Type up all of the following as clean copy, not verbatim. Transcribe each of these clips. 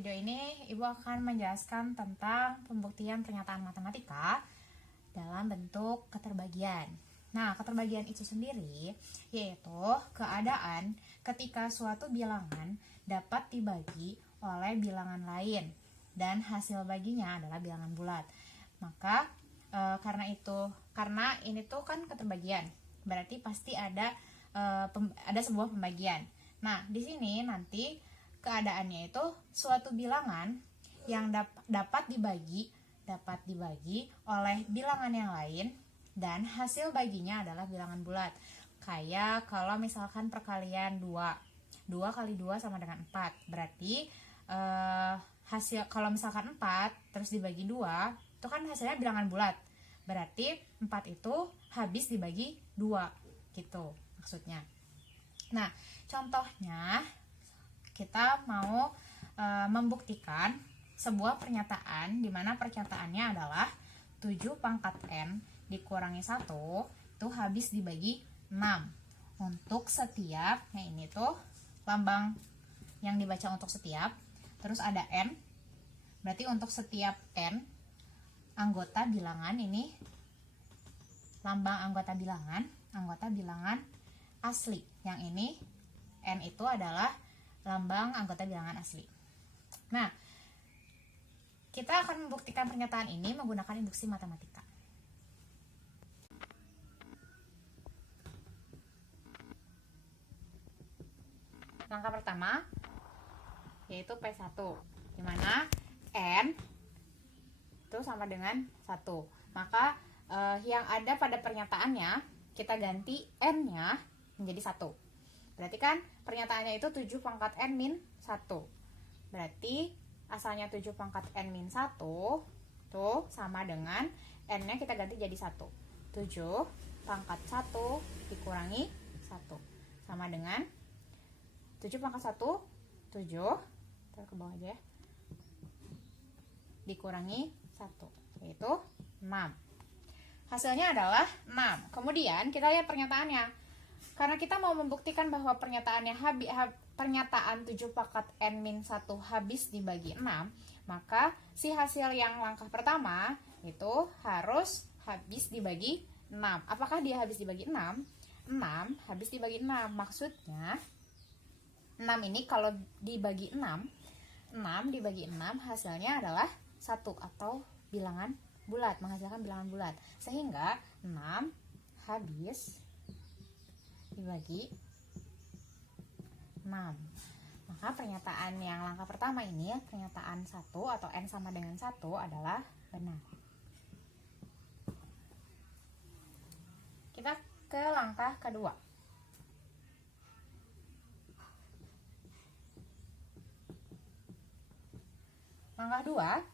video ini Ibu akan menjelaskan tentang pembuktian pernyataan matematika dalam bentuk keterbagian. Nah, keterbagian itu sendiri yaitu keadaan ketika suatu bilangan dapat dibagi oleh bilangan lain dan hasil baginya adalah bilangan bulat. Maka karena ini tuh kan keterbagian, berarti pasti ada sebuah pembagian. Nah, di sini nanti keadaannya itu suatu bilangan yang dapat dibagi oleh bilangan yang lain dan hasil baginya adalah bilangan bulat. Kayak kalau misalkan perkalian 2 kali 2 sama dengan 4, berarti hasil kalau misalkan 4 terus dibagi 2, itu kan hasilnya bilangan bulat. Berarti 4 itu habis dibagi 2 gitu maksudnya. Nah, contohnya kita mau membuktikan sebuah pernyataan di mana pernyataannya adalah 7 pangkat N dikurangi 1 itu habis dibagi 6 untuk setiap, nah ini tuh lambang yang dibaca untuk setiap, terus ada N, berarti untuk setiap N anggota bilangan, ini lambang anggota bilangan asli, yang ini N itu adalah lambang anggota bilangan asli. Nah, kita akan membuktikan pernyataan ini menggunakan induksi matematika. Langkah pertama yaitu P1, di mana N itu sama dengan 1. Maka yang ada pada pernyataannya kita ganti N-nya menjadi 1. Berarti kan pernyataannya itu 7 pangkat N min 1. Berarti asalnya 7 pangkat N min 1 tuh sama dengan N-nya kita ganti jadi 1. 7 pangkat 1 dikurangi 1 sama dengan 7 pangkat 1, 7, kita ke bawah aja ya, dikurangi 1, yaitu 6. Hasilnya adalah 6. Kemudian kita lihat pernyataannya. Karena kita mau membuktikan bahwa pernyataan 7 pangkat N min 1 habis dibagi 6, maka si hasil yang langkah pertama itu harus habis dibagi 6. Apakah dia habis dibagi 6? 6 habis dibagi 6. Maksudnya 6 ini kalau dibagi 6 dibagi 6 hasilnya adalah 1 atau bilangan bulat, menghasilkan bilangan bulat. Sehingga 6 habis dibagi 6. Maka pernyataan yang langkah pertama ini, pernyataan 1 atau N sama dengan 1 adalah benar. Kita ke langkah kedua. Langkah 2,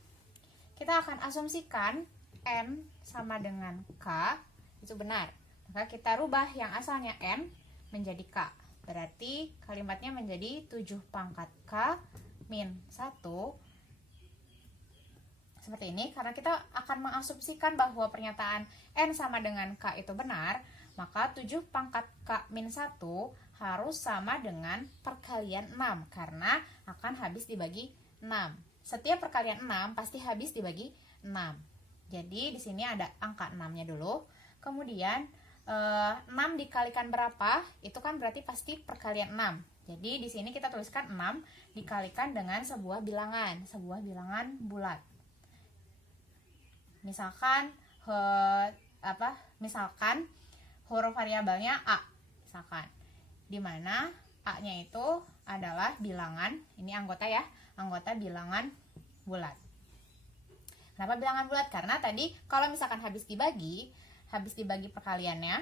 kita akan asumsikan N sama dengan K itu benar. Maka kita rubah yang asalnya N menjadi K. Berarti kalimatnya menjadi 7 pangkat K min 1. Seperti ini, karena kita akan mengasumsikan bahwa pernyataan N sama dengan K itu benar, maka 7 pangkat K min 1 harus sama dengan perkalian 6, karena akan habis dibagi 6. Setiap perkalian 6 pasti habis dibagi 6. Jadi di sini ada angka 6-nya dulu. Kemudian 6 dikalikan berapa? Itu kan berarti pasti perkalian 6. Jadi di sini kita tuliskan 6 dikalikan dengan sebuah bilangan bulat. Misalkan misalkan huruf variabelnya A, misalkan. Di mana A-nya itu adalah bilangan, ini anggota ya, anggota bilangan bulat. Kenapa bilangan bulat? Karena tadi kalau misalkan habis dibagi perkaliannya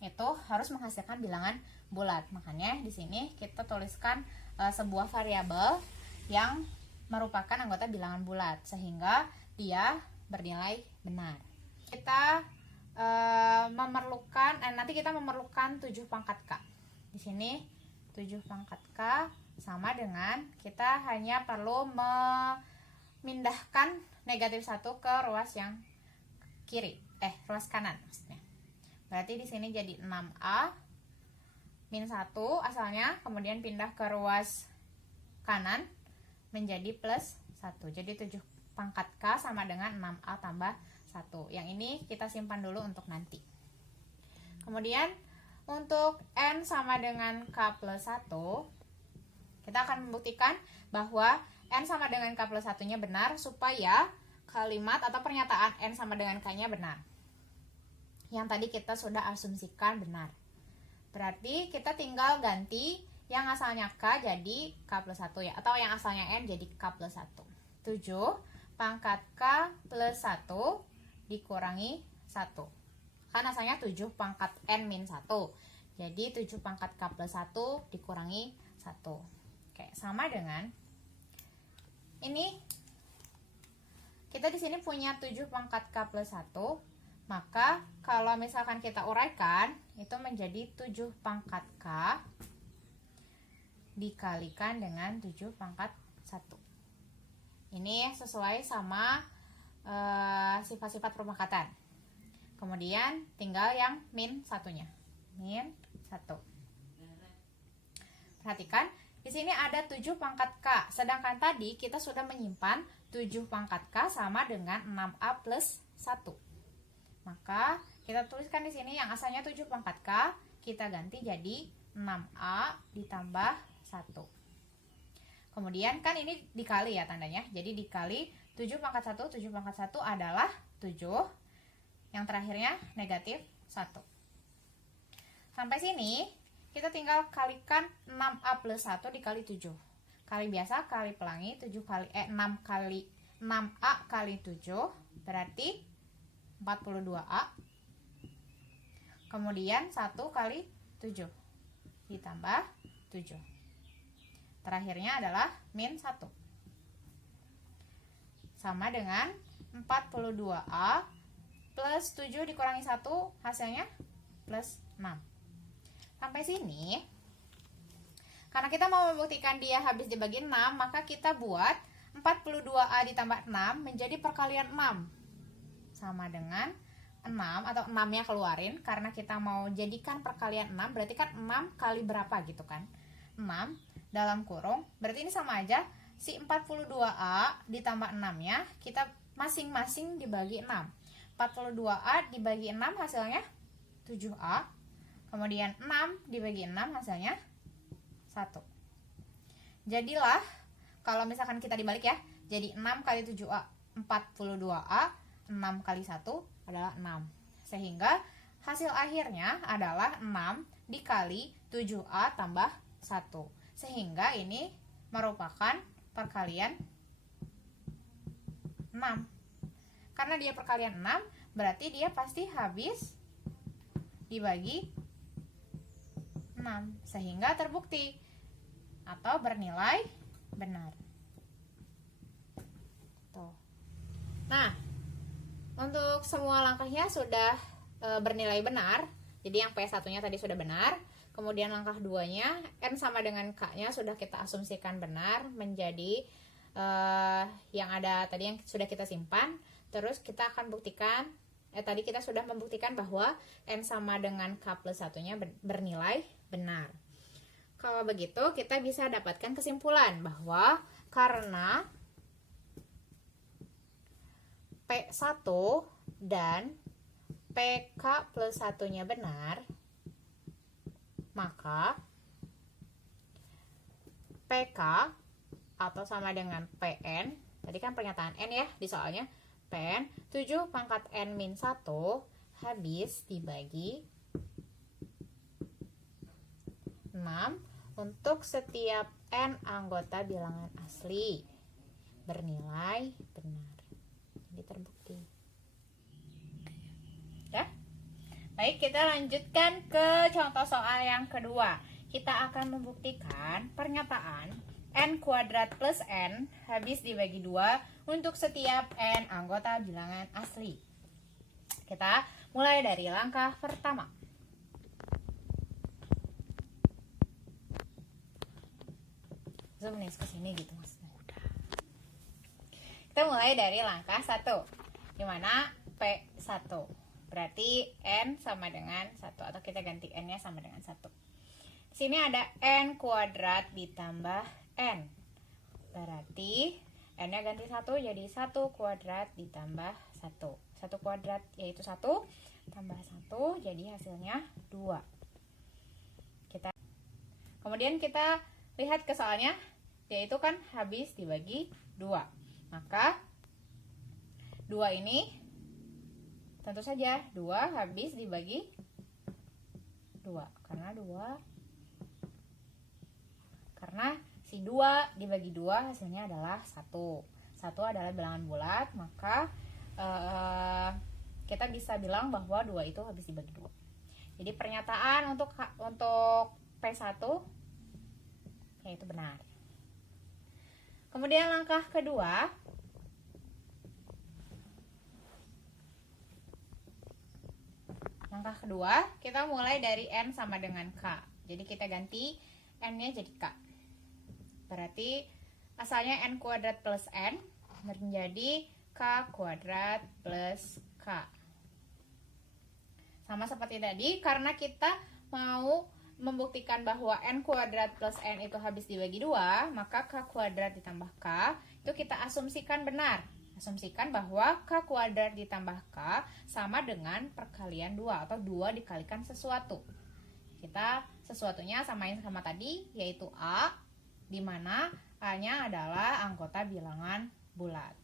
itu harus menghasilkan bilangan bulat. Makanya di sini kita tuliskan sebuah variabel yang merupakan anggota bilangan bulat sehingga dia bernilai benar. Kita nanti kita memerlukan 7 pangkat K. Di sini 7 pangkat K sama dengan kita hanya perlu memindahkan negatif 1 ke ruas yang kiri, ruas kanan maksudnya. Berarti di sini jadi 6A min 1 asalnya, kemudian pindah ke ruas kanan menjadi plus 1. Jadi 7 pangkat K sama dengan 6A tambah 1. Yang ini kita simpan dulu untuk nanti. Kemudian untuk N sama dengan K plus 1, kita akan membuktikan bahwa N sama dengan K plus 1-nya benar supaya kalimat atau pernyataan N sama dengan K-nya benar. Yang tadi kita sudah asumsikan benar. Berarti kita tinggal ganti yang asalnya K jadi K plus 1 ya. Atau yang asalnya N jadi K plus 1. 7 pangkat K plus 1 dikurangi 1. Kan asalnya 7 pangkat N min 1. Jadi 7 pangkat K plus 1 dikurangi 1. Oke, sama dengan ini. Kita di sini punya 7 pangkat K plus 1. Maka kalau misalkan kita uraikan, itu menjadi 7 pangkat K dikalikan dengan 7 pangkat 1. Ini sesuai sama sifat-sifat perpangkatan. Kemudian tinggal yang min satunya. Min 1. Perhatikan, di sini ada 7 pangkat K. Sedangkan tadi kita sudah menyimpan 7 pangkat K sama dengan 6A plus 1. Maka kita tuliskan di sini yang asalnya 7 pangkat K, kita ganti jadi 6A ditambah 1. Kemudian kan ini dikali ya tandanya. Jadi dikali 7 pangkat 1, 7 pangkat 1 adalah 7. Yang terakhirnya negatif 1. Sampai sini kita tinggal kalikan 6A plus 1 dikali 7. Kali biasa, kali pelangi, 6 kali 6A kali 7 berarti 42A. Kemudian 1 kali 7 ditambah 7. Terakhirnya adalah min 1. Sama dengan 42A plus 7 dikurangi 1 hasilnya plus 6. Sampai sini, karena kita mau membuktikan dia habis dibagi 6, maka kita buat 42A ditambah 6 menjadi perkalian 6. Sama dengan 6, atau 6-nya keluarin, karena kita mau jadikan perkalian 6, berarti kan 6 kali berapa gitu kan. 6 dalam kurung, berarti ini sama aja, si 42A ditambah 6-nya, kita masing-masing dibagi 6. 42A dibagi 6 hasilnya 7A. Kemudian 6 dibagi 6 hasilnya 1. Jadilah, kalau misalkan kita dibalik ya, jadi 6 kali 7A 42A, 6 kali 1 adalah 6. Sehingga hasil akhirnya adalah 6 dikali 7A tambah 1. Sehingga ini merupakan perkalian 6. Karena dia perkalian 6, berarti dia pasti habis dibagi 6, sehingga terbukti atau bernilai benar. Tuh. Nah, untuk semua langkahnya sudah bernilai benar. Jadi yang P1-nya tadi sudah benar. Kemudian langkah 2-nya N sama dengan K-nya sudah kita asumsikan benar menjadi yang ada tadi yang sudah kita simpan. Terus kita akan buktikan, tadi kita sudah membuktikan bahwa N sama dengan K plus 1-nya bernilai benar. Kalau begitu kita bisa dapatkan kesimpulan bahwa karena P1 dan PK plus 1-nya benar, maka PK atau sama dengan PN, tadi kan pernyataan N ya di soalnya, PN 7 pangkat N min 1 habis dibagi 6 untuk setiap N anggota bilangan asli bernilai benar. Jadi terbukti. Ya? Baik, kita lanjutkan ke contoh soal yang kedua. Kita akan membuktikan pernyataan N kuadrat plus N habis dibagi 2 untuk setiap N anggota bilangan asli. Kita mulai dari langkah pertama. Zoom nih ke sini gitu maksudnya. Kita mulai dari langkah 1, dimana P1 berarti N sama dengan 1, atau kita ganti N nya sama dengan 1. Di sini ada N kuadrat ditambah N. Berarti N-nya ganti 1 jadi 1 kuadrat ditambah 1. 1 kuadrat yaitu 1 tambah 1 jadi hasilnya 2. Kemudian kita lihat ke soalnya, yaitu kan habis dibagi 2. Maka 2 ini tentu saja 2 habis dibagi 2. Karena si 2 dibagi 2 hasilnya adalah 1. 1 adalah bilangan bulat, maka kita bisa bilang bahwa 2 itu habis dibagi 2. Jadi pernyataan untuk P1 yaitu benar. Kemudian langkah kedua, kita mulai dari N sama dengan K. Jadi kita ganti N-nya jadi K. Berarti asalnya N kuadrat plus N menjadi K kuadrat plus K. Sama seperti tadi, karena kita mau membuktikan bahwa N kuadrat plus N itu habis dibagi 2, maka K kuadrat ditambah K itu kita asumsikan benar. Asumsikan bahwa K kuadrat ditambah K sama dengan perkalian 2 atau 2 dikalikan sesuatu. Kita sesuatunya samain sama tadi, yaitu A, di mana A-nya adalah anggota bilangan bulat.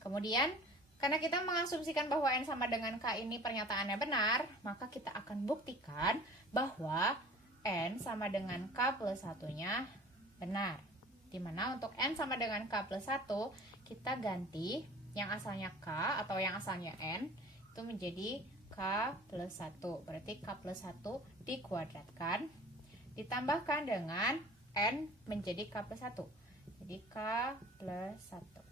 Kemudian karena kita mengasumsikan bahwa N sama dengan K ini pernyataannya benar, maka kita akan buktikan bahwa N sama dengan K plus 1-nya benar. Dimana untuk N sama dengan K plus 1, kita ganti yang asalnya K atau yang asalnya N itu menjadi K plus 1. Berarti K plus 1 dikuadratkan, ditambahkan dengan N menjadi K plus 1. Jadi K plus 1.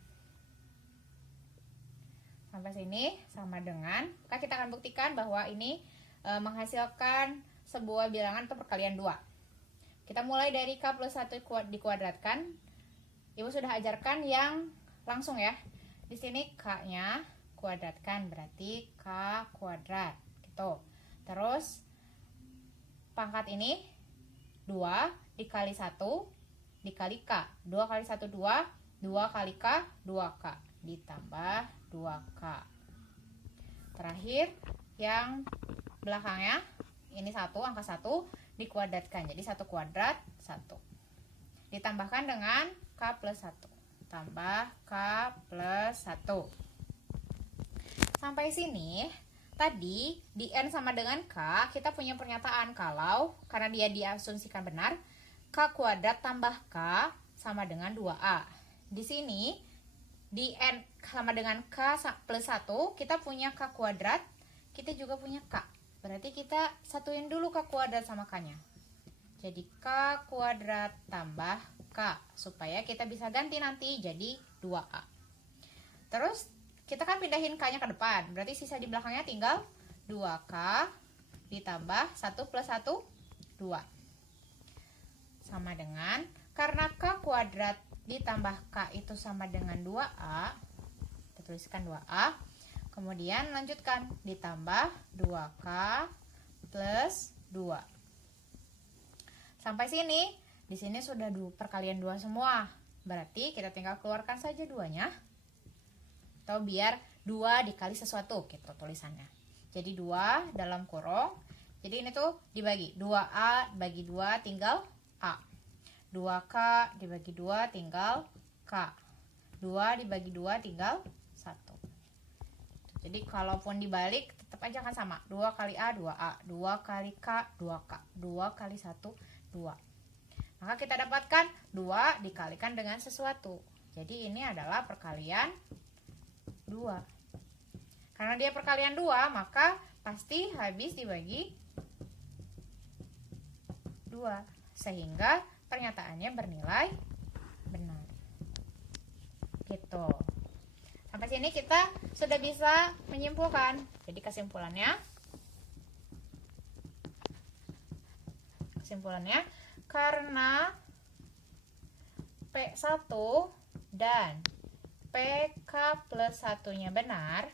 Sampai sini sama dengan, maka kita akan buktikan bahwa ini menghasilkan sebuah bilangan atau perkalian 2. Kita mulai dari K plus 1 dikuadratkan. Ibu sudah ajarkan yang langsung ya. Di sini K-nya kuadratkan, berarti K kuadrat gitu. Terus pangkat ini 2 dikali 1 dikali K. 2 kali 1 2, 2 kali K 2K ditambah 2K. Terakhir yang belakangnya ini 1, angka 1 dikuadratkan, jadi 1 kuadrat 1 ditambahkan dengan K plus 1 tambah K plus 1. Sampai sini tadi di N sama dengan K kita punya pernyataan kalau karena dia diasumsikan benar, K kuadrat tambah K sama dengan 2A. Di sini di N sama dengan K plus 1, kita punya K kuadrat, kita juga punya K. Berarti kita satuin dulu K kuadrat sama K-nya. Jadi K kuadrat tambah K, supaya kita bisa ganti nanti jadi 2A. Terus kita kan pindahin K-nya ke depan, berarti sisa di belakangnya tinggal 2K ditambah 1 plus 1, 2. Sama dengan, karena K kuadrat ditambah K itu sama dengan 2A, kita tuliskan 2A, kemudian lanjutkan ditambah 2K plus 2. Sampai sini, di sini sudah perkalian 2 semua, berarti kita tinggal keluarkan saja 2-nya, atau biar 2 dikali sesuatu gitu tulisannya. Jadi 2 dalam kurung, jadi ini tuh dibagi 2A bagi 2 tinggal A, 2K dibagi 2 tinggal K, 2 dibagi 2 tinggal 1. Jadi kalaupun dibalik tetap aja kan sama, 2 kali A 2A, 2 kali K 2K, 2 kali 1 2. Maka kita dapatkan 2 dikalikan dengan sesuatu. Jadi ini adalah perkalian 2. Karena dia perkalian 2, maka pasti habis dibagi 2. Sehingga pernyataannya bernilai benar. Gitu. Sampai sini kita sudah bisa menyimpulkan. Jadi kesimpulannya karena P1 dan PK plus 1-nya benar,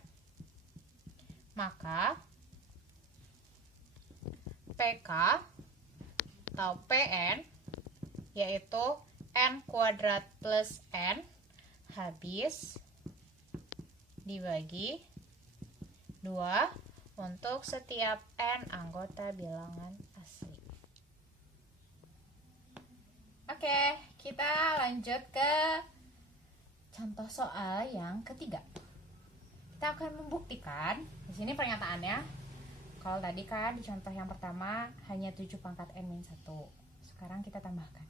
maka PK atau PN, yaitu N kuadrat plus N habis dibagi 2 untuk setiap N anggota bilangan asli. Oke, kita lanjut ke contoh soal yang ketiga. Kita akan membuktikan, di sini pernyataannya, kalau tadi kan di contoh yang pertama hanya 7 pangkat N-1. Sekarang kita tambahkan.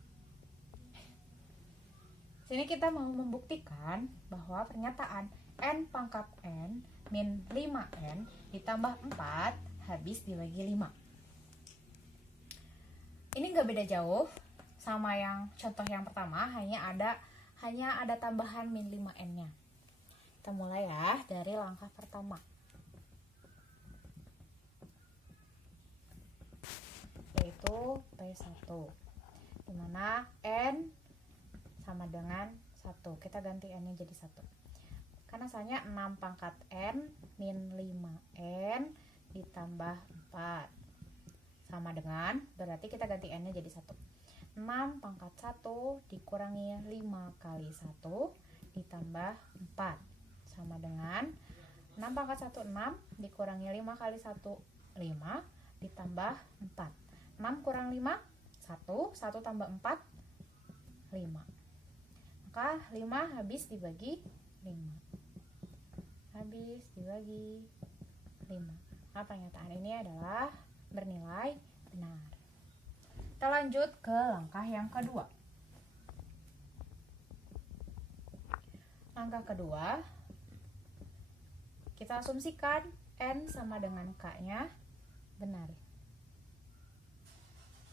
Sini kita mau membuktikan bahwa pernyataan N pangkat N min 5N ditambah 4 habis dibagi 5. Ini nggak beda jauh sama yang contoh yang pertama, hanya ada tambahan min 5N-nya. Kita mulai ya dari langkah pertama. Yaitu P1. Dimana N sama dengan 1. Kita ganti N-nya jadi 1. Karena asalnya 6 pangkat N min 5N ditambah 4. Sama dengan, berarti kita ganti N-nya jadi 1. 6 pangkat 1 dikurangi 5 kali 1 ditambah 4. Sama dengan 6 pangkat 1, 6 dikurangi 5 kali 1, 5 ditambah 4. 6 kurang 5, 1 tambah 4, 5. Maka 5 habis dibagi 5. Habis dibagi 5. Nah, pernyataan ini adalah bernilai benar. Kita lanjut ke langkah yang kedua. Langkah kedua, kita asumsikan N sama dengan K-nya benar.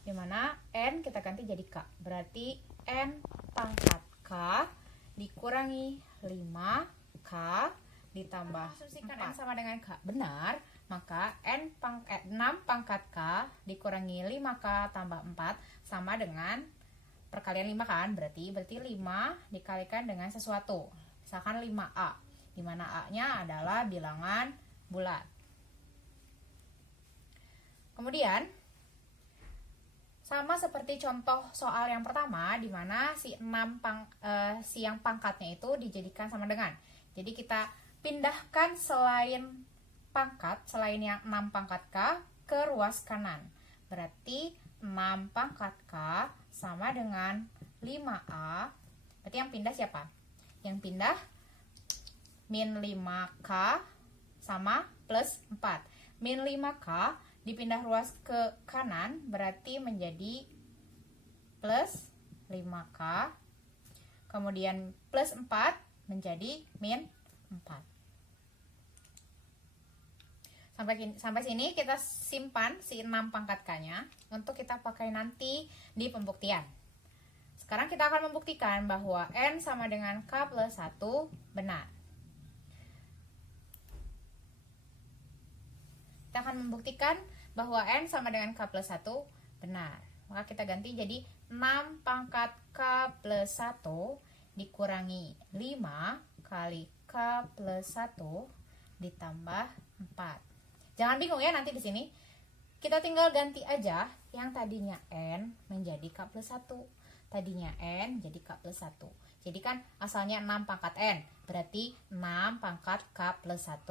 Dimana N kita ganti jadi K. Berarti N pangkat K dikurangi 5K ditambah 4. N sama dengan K benar, maka 6 pangkat K dikurangi 5K tambah 4 sama dengan perkalian 5 kan, berarti 5 dikalikan dengan sesuatu, misalkan 5A, di mana A-nya adalah bilangan bulat. Kemudian sama seperti contoh soal yang pertama, di mana si yang pangkatnya itu dijadikan sama dengan. Jadi kita pindahkan selain yang 6 pangkat K ke ruas kanan. Berarti 6 pangkat K sama dengan 5A. Berarti yang pindah siapa? Yang pindah min 5K sama plus 4. Min 5K dipindah ruas ke kanan berarti menjadi plus 5K. Kemudian plus 4 menjadi min 4. Sampai sini kita simpan si 6 pangkat K-nya untuk kita pakai nanti di pembuktian. Sekarang kita akan membuktikan bahwa N sama dengan K plus 1 benar. Kita akan membuktikan bahwa N sama dengan K plus 1 benar. Maka kita ganti jadi 6 pangkat K plus 1 dikurangi 5 kali K plus 1 ditambah 4. Jangan bingung ya nanti di sini. Kita tinggal ganti aja yang tadinya N menjadi K plus 1. Tadinya N jadi K plus 1. Jadi kan asalnya 6 pangkat N. Berarti 6 pangkat K plus 1.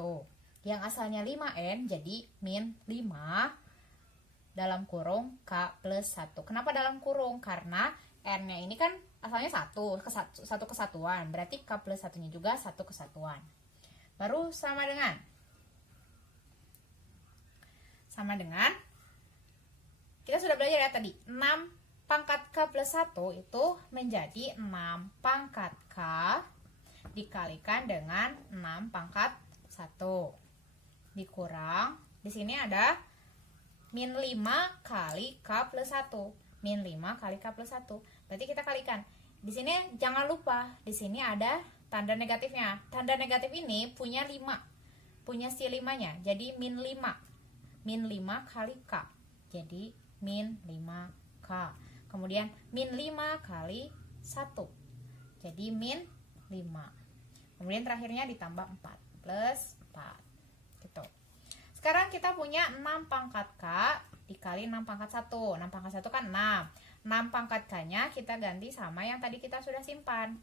Yang asalnya 5N jadi min 5 dalam kurung K plus 1. Kenapa dalam kurung? Karena N-nya ini kan asalnya satu kesatuan. Berarti K plus 1-nya juga satu kesatuan. Baru sama dengan kita sudah belajar ya tadi 6 pangkat K plus 1 itu menjadi 6 pangkat K dikalikan dengan 6 pangkat 1 dikurang, di sini ada min 5 kali K plus 1. Min 5 kali K plus 1. Berarti kita kalikan. Di sini jangan lupa, di sini ada tanda negatifnya. Tanda negatif ini punya 5. Punya si 5-nya. Jadi min 5. Min 5 kali K. Jadi min 5K. Kemudian min 5 kali 1. Jadi min 5. Kemudian terakhirnya ditambah 4. Plus 4. Gitu. Sekarang kita punya 6 pangkat K dikali 6 pangkat 1. 6 pangkat 1 kan 6. 6 pangkat K-nya kita ganti sama yang tadi kita sudah simpan.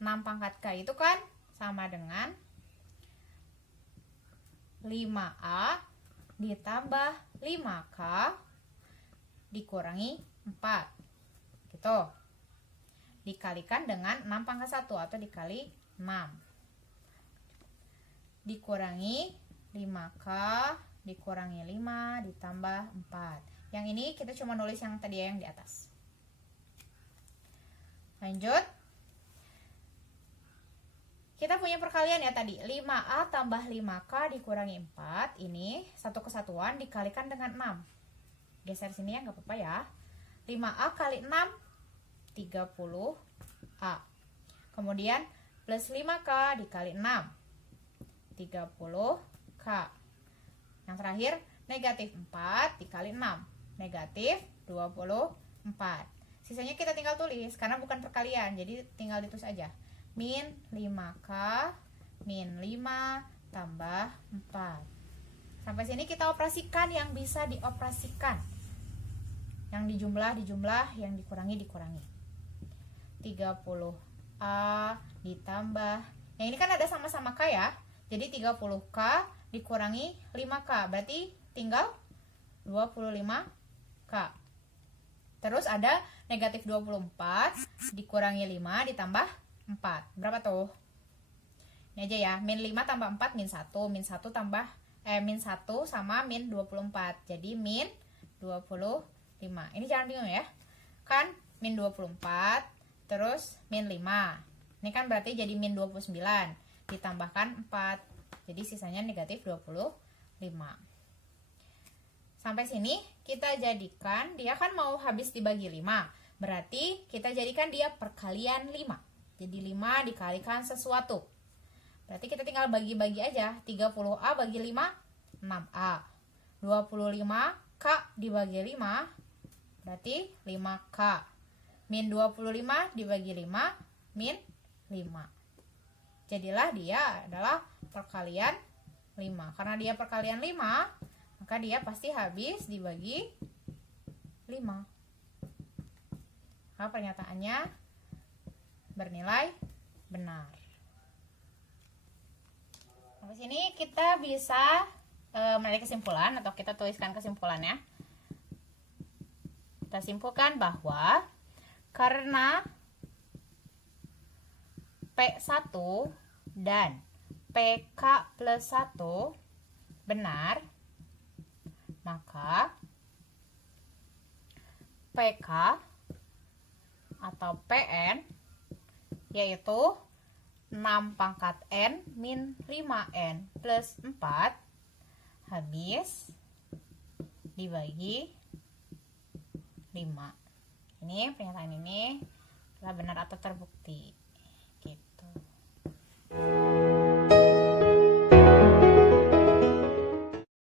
6 pangkat K itu kan sama dengan 5A ditambah 5K dikurangi 4. Gitu. Dikalikan dengan 6 pangkat 1 atau dikali 6. Dikurangi 5K dikurangi 5 ditambah 4. Yang ini kita cuma nulis yang tadi yang di atas. Lanjut. Kita punya perkalian ya tadi. 5A tambah 5K dikurangi 4. Ini satu kesatuan dikalikan dengan 6. Geser sini ya, nggak apa-apa ya. 5A kali 6, 30A. Kemudian plus 5K dikali 6, 30K. Yang terakhir negatif 4 dikali 6, negatif 24. Sisanya kita tinggal tulis karena bukan perkalian, jadi tinggal ditulis aja. Min 5K min 5 tambah 4. Sampai sini kita operasikan yang bisa dioperasikan. Yang dijumlah, yang dikurangi. 30A ditambah, yang ini kan ada sama-sama K ya. Jadi 30K dikurangi 5K, berarti tinggal 25K. Terus ada negatif 24 dikurangi 5 ditambah 4. Berapa tuh? Ini aja ya, min 5 tambah 4 min 1. Min 1 tambah min 1 sama min 24. Jadi min 25. Ini jangan bingung ya. Kan min 24 terus min 5. Ini kan berarti jadi min 29 ditambahkan 4. Jadi sisanya negatif 25. Sampai sini kita jadikan, dia kan mau habis dibagi 5. Berarti kita jadikan dia perkalian 5. Jadi 5 dikalikan sesuatu. Berarti kita tinggal bagi-bagi aja. 30A bagi 5, 6A. 25K dibagi 5, berarti 5K. Min 25 dibagi 5, min 5. Jadilah dia adalah perkalian 5. Karena dia perkalian 5, maka dia pasti habis dibagi 5. Maka pernyataannya bernilai benar. Sampai sini kita bisa menarik kesimpulan atau kita tuliskan kesimpulannya. Kita simpulkan bahwa karena P1 dan PK plus 1 benar, maka PK atau PN yaitu 6 pangkat N min 5N plus 4 habis dibagi 5. Ini pernyataan ini telah benar atau terbukti.